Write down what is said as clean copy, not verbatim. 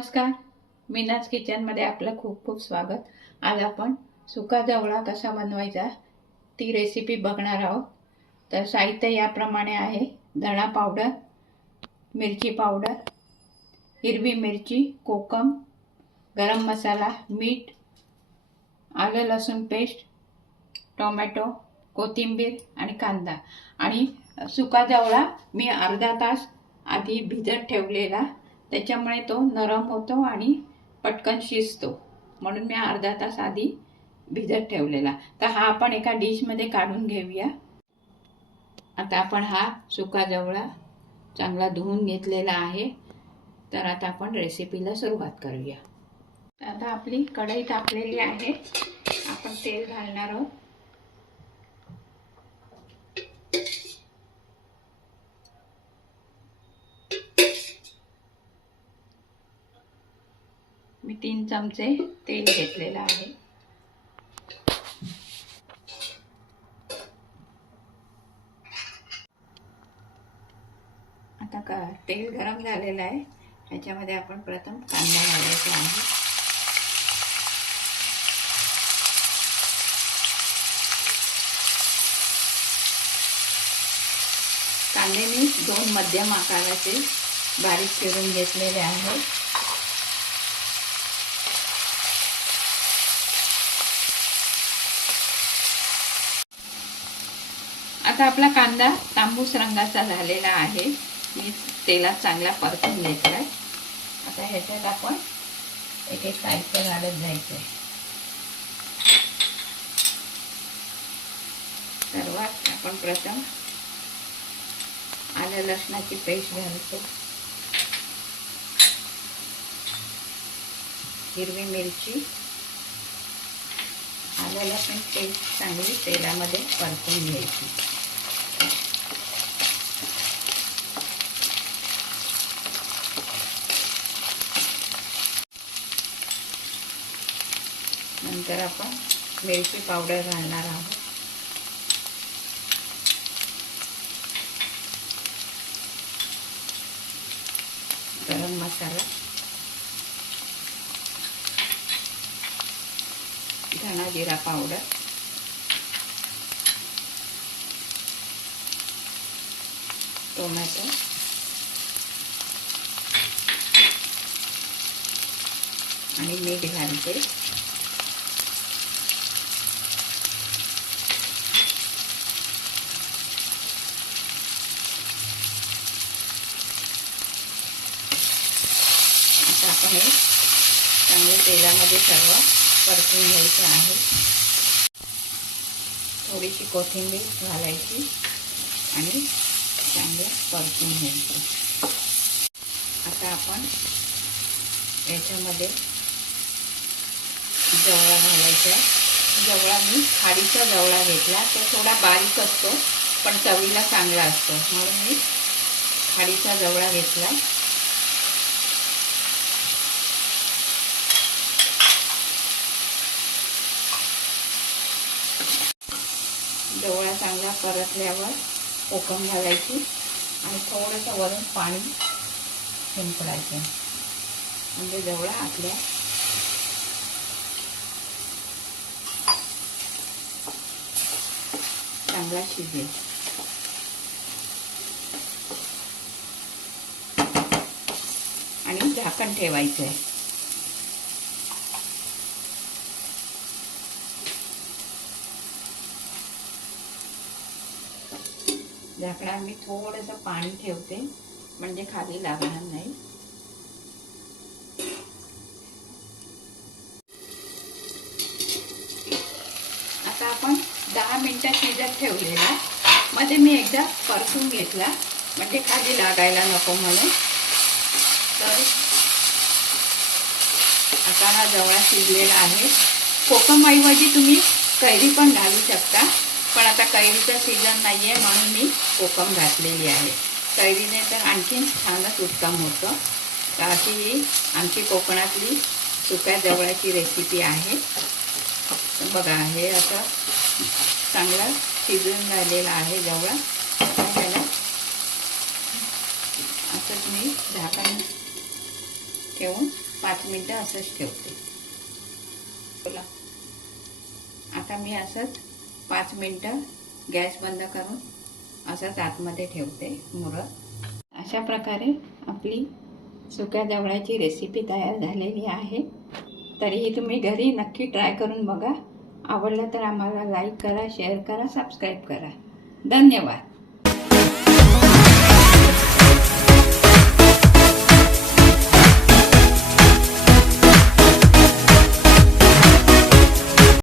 नमस्कार, मीनाज किचनमध्ये आपलं खूप खूप स्वागत। आज आपण सुका जवळा कसा बनवायचा ती रेसिपी बघणार आहोत। तर साहित्य याप्रमाणे आहे। धणा पावडर, मिरची पावडर, हिरवी मिरची, कोकम, गरम मसाला, मीठ, आलं लसूण पेस्ट, टोमॅटो, कोथिंबीर आणि कांदा। आणि सुका जवळा मी अर्धा तास आधी भिजत ठेवलेला, त्याच्यामुळे तो नरम होतो आणि पटकन शिजतो, म्हणून मी अर्धा तास आधी भिजत ठेवलेला। तर हा आपण एका डिश मध्ये काढून घेऊया। आता आपण हा सुका जवळा चांगला धुवून घेतलेला आहे। तर आता आपण रेसिपीला सुरुवात करूया। आता आपली कढई तापलेली आहे, आपण तेल घालणार आहोत। मी 3 चमचे तेल घेतलेलं आहे। आता तेल गरम झालेलं आहे, त्याच्यामध्ये आपण प्रथम कांदा घालायचा आहे। कांदे मी 2 मध्यम आकाराचे बारीक चिरून घेतलेले आहेत। आता आपला कांदा तांबूस रंगाचा झालेला आहे। मी तेलात चांगला परतून घेतलाय। आता ह्याच्यात आपण एक एक साहित्य घालत जायचंय। सर्वात आपण प्रथम आलं लसणाची पेस्ट घालतो, हिरवी मिरची, आलं लसूण पेस्ट चांगली तेलामध्ये परतून घ्यायची। नंतर आपण मिरची पावडर घालणार आहोत। गरम मसाला, धना जिरा पावडर, टोमॅटो आणि मीठ घालते। आता आपण हे चांगल्या तेलामध्ये सर्व परतून घ्यायचं आहे। थोडीशी कोथिंबीर घालायची आणि चांगलं परतून घ्यायचं। आता आपण याच्यामध्ये जवळा घालायचा। जवळा मी खाडीचा जवळा घेतला, तो थोडा बारीक असतो पण चवीला चांगला असतो, म्हणून मी खाडीचा जवळा घेतला। जवळा चांगला परतल्यावर कोकम घालायची आणि थोडंसं वरून पाणी शिंपडायचं, म्हणजे जवळा आपल्या चांगला शिजेल। आणि झाकण ठेवायचं आहे। झाकणात मी थोडंसं पाणी ठेवते, म्हणजे खाली लागणार नाही। आता आपण 10 मिनिटं शिजत ठेवलेला, मध्ये मी एकदा परतून घेतला, म्हणजे खाली लागायला नको म्हणून। तर आता हा जवळा शिजलेला आहे। कोकम ऐवजी तुम्ही कैरी पण घालू शकता, पण आता कैरीचा सीजन नाहीये म्हणून मी कोकम घातलेली आहे। कैरीने तर आणखीन छानच उत्तम होतं। तर अशी ही आमची कोकणातली सुक्या जवळाची रेसिपी आहे। बघा, हे असं चांगलं शिजून झालेला आहे जवळा। त्याला असंच मी झाकण ठेवून 5 मिनटं असंच ठेवते. बोला. आता मी असंच 5 मिनटं गॅस बंद करून असंच आतमध्ये ठेवते मुरत. अशा प्रकारे आपली सुक्या जवळाची रेसिपी तयार झालेली आहे. तरीही तुम्ही घरी नक्की ट्राय करून बघा. आवडलं तर आम्हाला लाईक करा, शेअर करा, सबस्क्राईब करा. धन्यवाद.